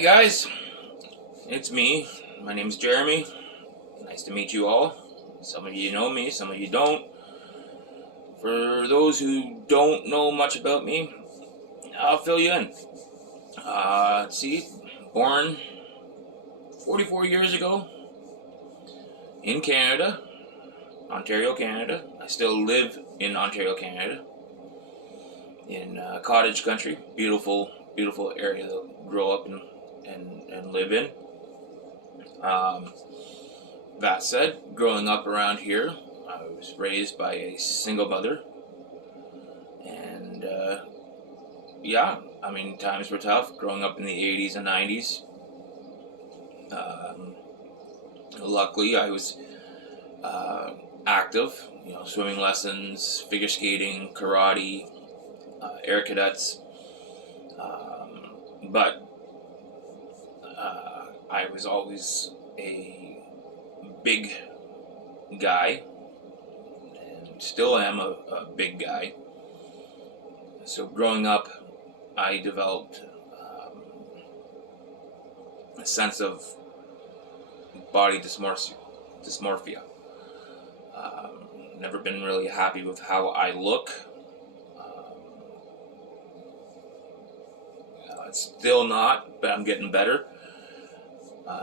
Hi guys, it's me. My name's Jeremy. Nice to meet you all. Some of you know me, some of you don't. For those who don't know much about me, I'll fill you in. Let's see, born 44 years ago in Canada, Ontario, Canada. I still live in Ontario, Canada, in cottage country. Beautiful, beautiful area to grow up and live in. Um, That said, growing up around here, I was raised by a single mother, and yeah, I mean, times were tough growing up in the 80s and 90s. Um, Luckily, I was uh, active, swimming lessons, figure skating, karate, air cadets, but I was always a big guy, and still am a big guy. So growing up, I developed a sense of body dysmorphia. Never been really happy with how I look. It's still not, but I'm getting better.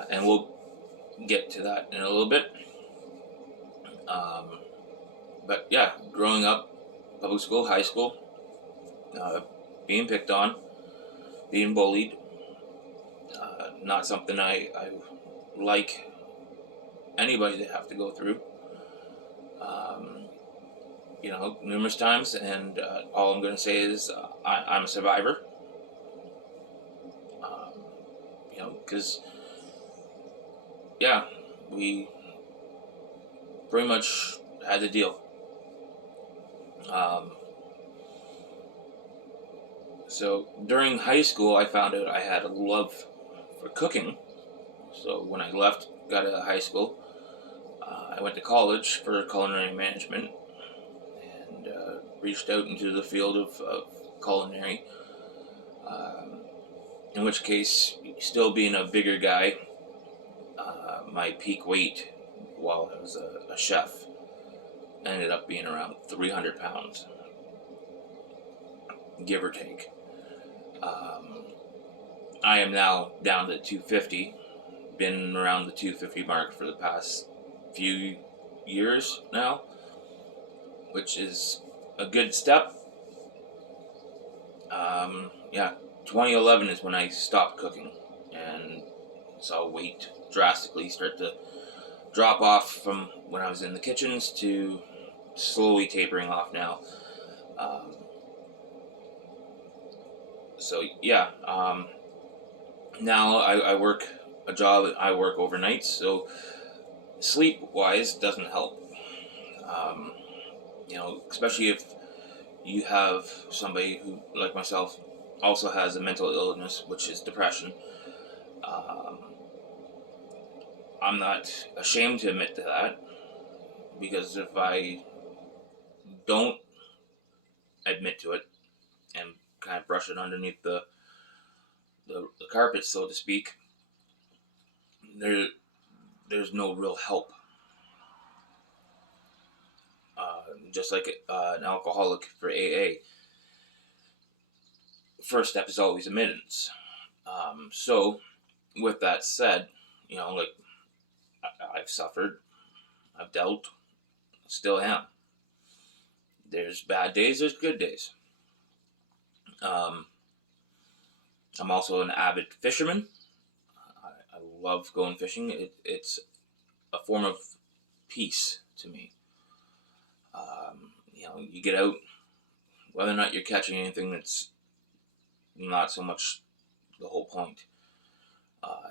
And we'll get to that in a little bit. But yeah, growing up, public school, high school, being picked on, being bullied, not something I like anybody to have to go through. Numerous times, and all I'm going to say is I'm a survivor. Because yeah, we pretty much had to deal. So during high school, I found out I had a love for cooking. So when I got out of high school, I went to college for culinary management and reached out into the field of culinary. In which case, still being a bigger guy, my peak weight while I was a chef ended up being around 300 pounds, give or take. I am now down to 250, been around the 250 mark for the past few years now, which is a good step. Yeah, 2011 is when I stopped cooking and saw weight drastically start to drop off from when I was in the kitchens to slowly tapering off now. So yeah, now I work a job. I work overnight, so sleep wise doesn't help. Um, Especially if you have somebody who, like myself, also has a mental illness, which is depression. Um, I'm not ashamed to admit to that, because if I don't admit to it and kind of brush it underneath the carpet, so to speak, there's no real help. Just like an alcoholic for AA, first step is always admittance. So, with that said, like I've suffered, I've dealt, still am. There's bad days, there's good days. Um, I'm also an avid fisherman. I love going fishing. It's a form of peace to me. You get out, whether or not you're catching anything, that's not so much the whole point.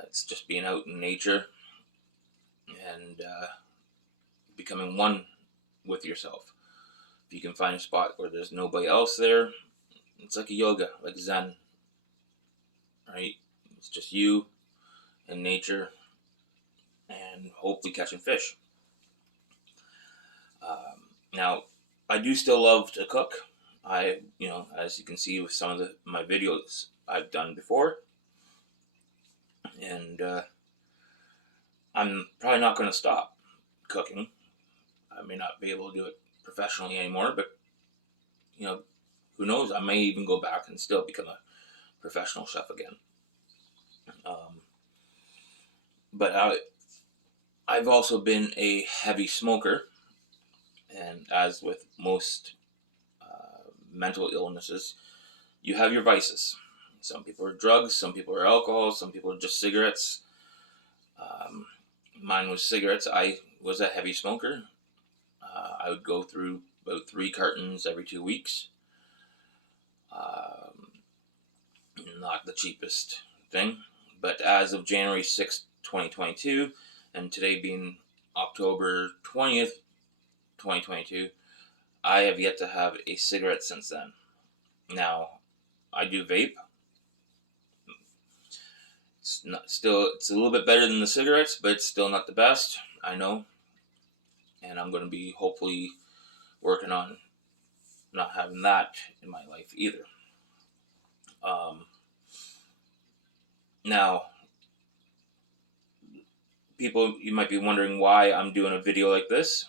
It's just being out in nature and becoming one with yourself. If you can find a spot where there's nobody else there, it's like a yoga, like Zen, right? It's just you and nature and hopefully catching fish. Now, I do still love to cook. As you can see with some of my videos I've done before, and I'm probably not going to stop cooking. I may not be able to do it professionally anymore, but who knows? I may even go back and still become a professional chef again. Um, but I've also been a heavy smoker, and as with most mental illnesses, you have your vices. Some people are drugs, some people are alcohol, some people are just cigarettes. Um, Mine was cigarettes. I was a heavy smoker. I would go through about 3 cartons every 2 weeks. Um, Not the cheapest thing, but as of January 6th, 2022, and today being October 20th, 2022, I have yet to have a cigarette since then. Now, I do vape. It's a little bit better than the cigarettes, but it's still not the best, I know. And I'm going to be hopefully working on not having that in my life either. Now, people, you might be wondering why I'm doing a video like this.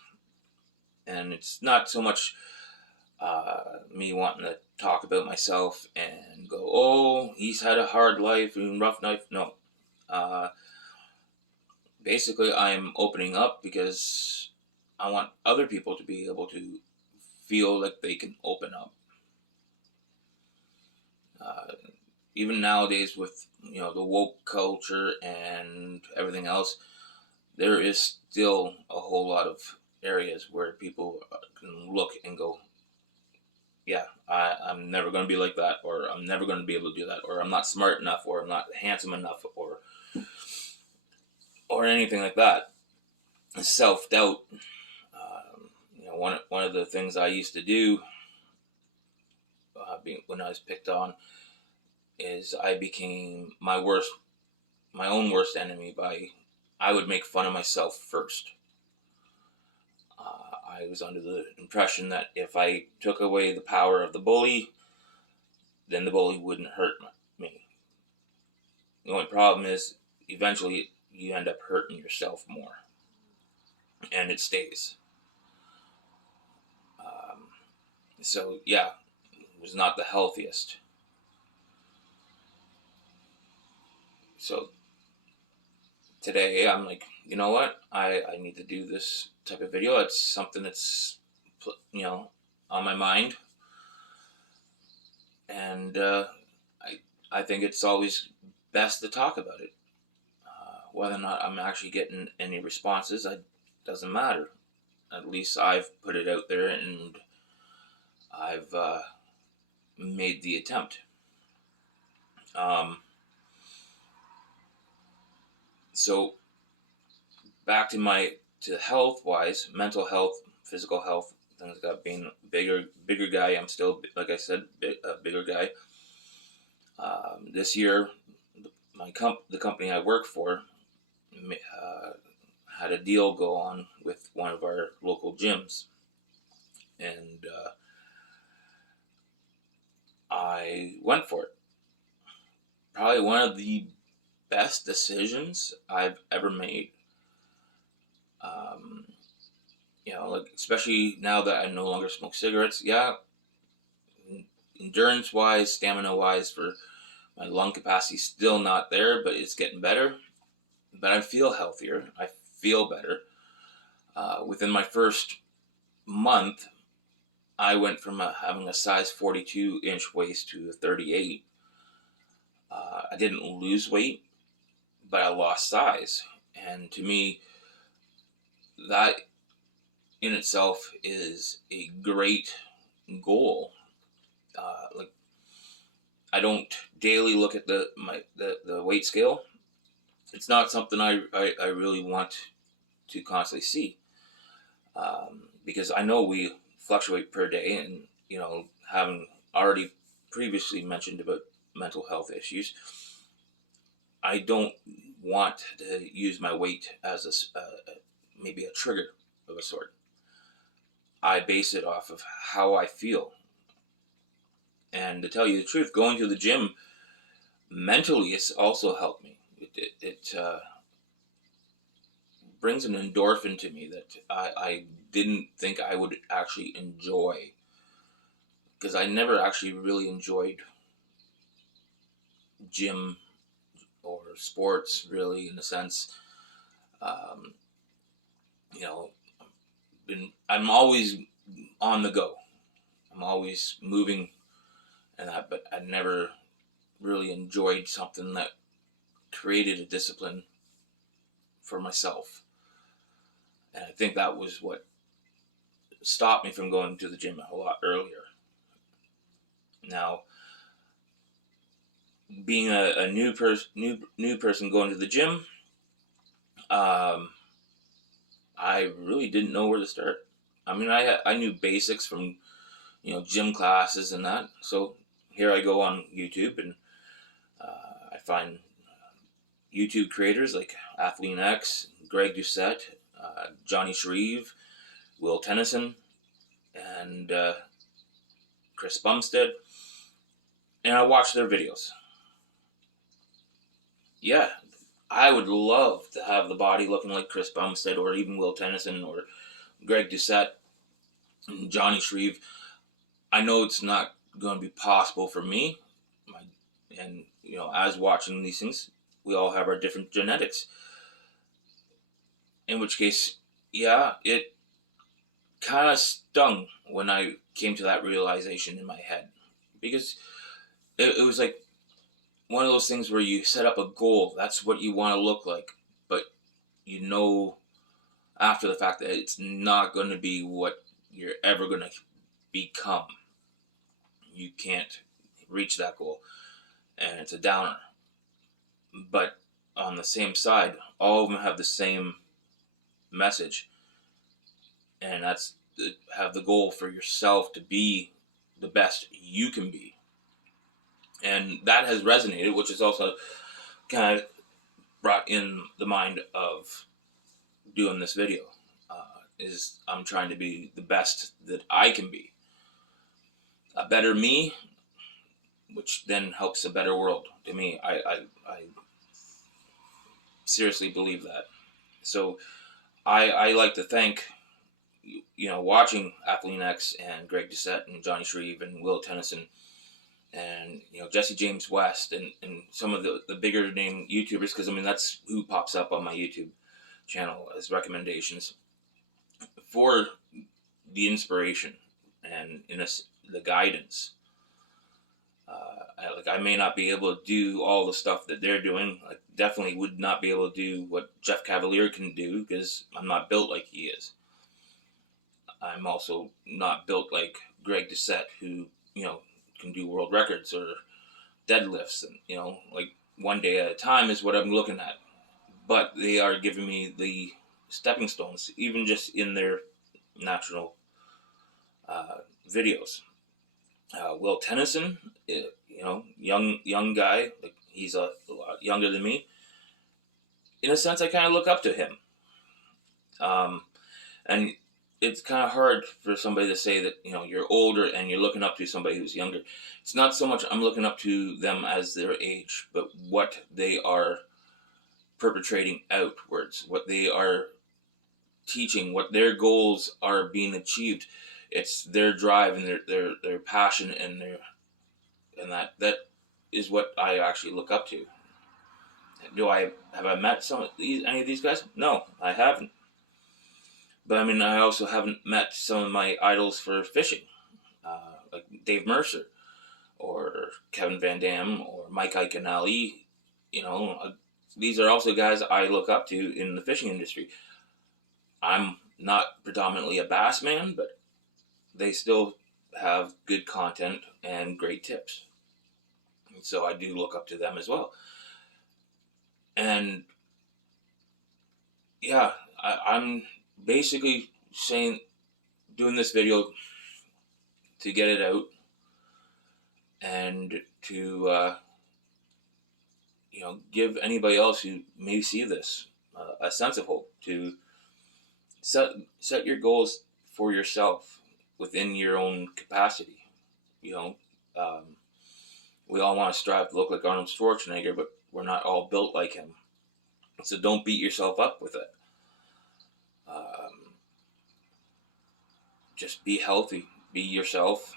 And it's not so much me wanting to talk about myself and go, oh, he's had a hard life and rough life. No. Basically, I'm opening up because I want other people to be able to feel like they can open up. Even nowadays with the woke culture and everything else, there is still a whole lot of areas where people can look and go, yeah, I'm never going to be like that, or I'm never going to be able to do that, or I'm not smart enough, or I'm not handsome enough, or anything like that. Self-doubt. One of the things I used to do when I was picked on is I became my own worst enemy I would make fun of myself first. I was under the impression that if I took away the power of the bully, then the bully wouldn't hurt me. The only problem is eventually you end up hurting yourself more, and it stays. So yeah, it was not the healthiest. So today I'm like, you know what? I need to do this type of video. It's something that's on my mind, and I think it's always best to talk about it. Whether or not I'm actually getting any responses, it doesn't matter. At least I've put it out there and I've made the attempt. So back to health wise, mental health, physical health, things like that. Being a bigger guy, I'm still, like I said, a bigger guy. This year, the company I work for had a deal go on with one of our local gyms, and I went for it. Probably one of the best decisions I've ever made. Like especially now that I no longer smoke cigarettes. Yeah, endurance wise, stamina wise, for my lung capacity still not there, but it's getting better. But I feel healthier. I feel better. Within my first month, I went from having a size 42-inch waist to a 38. I didn't lose weight, but I lost size. And to me, that in itself is a great goal. Like I don't daily look at the weight scale. It's not something I really want to constantly see, because I know we fluctuate per day, and having already previously mentioned about mental health issues, I don't want to use my weight as maybe a trigger of a sort. I base it off of how I feel. And to tell you the truth, going to the gym mentally, it's also helped me. it brings an endorphin to me that I didn't think I would actually enjoy, because I never actually really enjoyed gym or sports really, in a sense. Um, you know, I'm always on the go. I'm always moving and that, but I never really enjoyed something that created a discipline for myself. And I think that was what stopped me from going to the gym a lot earlier. Now, being a new person going to the gym, um, I really didn't know where to start. I mean, I knew basics from gym classes and that. So here I go on YouTube, and I find YouTube creators like Athlean X, Greg Doucette, Johnny Shreve, Will Tennyson, and Chris Bumstead, and I watch their videos. Yeah, I would love to have the body looking like Chris Bumstead, or even Will Tennyson, or Greg Doucette, and Johnny Shreve. I know it's not going to be possible for me, and as watching these things, we all have our different genetics. In which case, yeah, it kind of stung when I came to that realization in my head, because it was like one of those things where you set up a goal. That's what you want to look like, but after the fact that it's not going to be what you're ever going to become. You can't reach that goal, and it's a downer. But on the same side, all of them have the same message, and that's have the goal for yourself to be the best you can be. And that has resonated, which is also kind of brought in the mind of doing this video. Is I'm trying to be the best that I can be. A better me, which then helps a better world. To me, I seriously believe that. So I like to thank, watching Athlean X and Greg Doucette and Johnny Shreve and Will Tennyson and Jesse James West and some of the bigger name YouTubers, because I mean that's who pops up on my YouTube channel as recommendations for the inspiration and the guidance. I may not be able to do all the stuff that they're doing. I definitely would not be able to do what Jeff Cavaliere can do, because I'm not built like he is. I'm also not built like Greg Doucette, who can do world records or deadlifts, and like one day at a time is what I'm looking at. But they are giving me the stepping stones, even just in their natural videos. Will Tennyson, young guy, like he's a lot younger than me. In a sense, I kind of look up to him, and it's kind of hard for somebody to say that you're older and you're looking up to somebody who's younger. It's not so much I'm looking up to them as their age, but what they are perpetrating outwards, what they are teaching, what their goals are being achieved. It's their drive and their passion and that is what I actually look up to. Have I met any of these guys? No, I haven't. But I mean, I also haven't met some of my idols for fishing, like Dave Mercer or Kevin Van Dam or Mike Iaconelli. These are also guys I look up to in the fishing industry. I'm not predominantly a bass man, but they still have good content and great tips. So I do look up to them as well. And yeah, I'm basically doing this video to get it out and to give anybody else who may see this a sense of hope, to set your goals for yourself within your own capacity. Um, we all want to strive to look like Arnold Schwarzenegger, but we're not all built like him. So don't beat yourself up with it. Just be healthy, be yourself,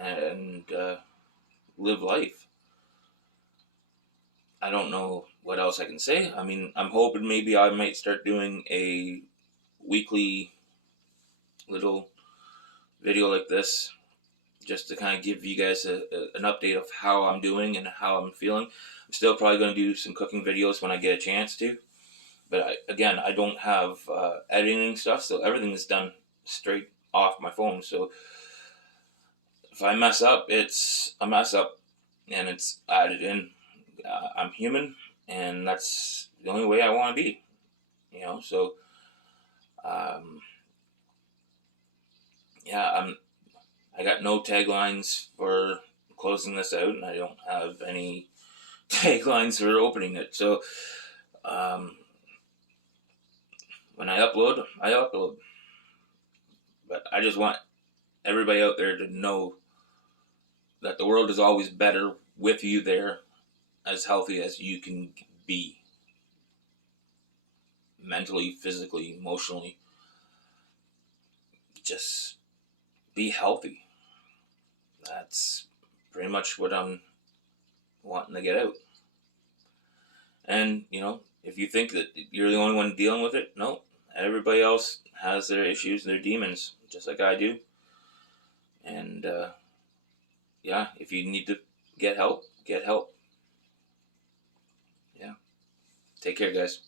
and live life. I don't know what else I can say. I mean, I'm hoping maybe I might start doing a weekly little video like this, just to kind of give you guys an update of how I'm doing and how I'm feeling. I'm still probably going to do some cooking videos when I get a chance to. But again, I don't have editing stuff, so everything is done straight off my phone. So if I mess up, it's a mess up, and it's added in. I'm human, and that's the only way I want to be. So um, yeah, I got no taglines for closing this out, and I don't have any taglines for opening it. So um, when I upload, I upload. But I just want everybody out there to know that the world is always better with you there, as healthy as you can be, mentally, physically, emotionally. Just be healthy. That's pretty much what I'm wanting to get out. And, if you think that you're the only one dealing with it, no. Everybody else has their issues and their demons, just like I do. And, yeah, if you need to get help, get help. Yeah. Take care, guys.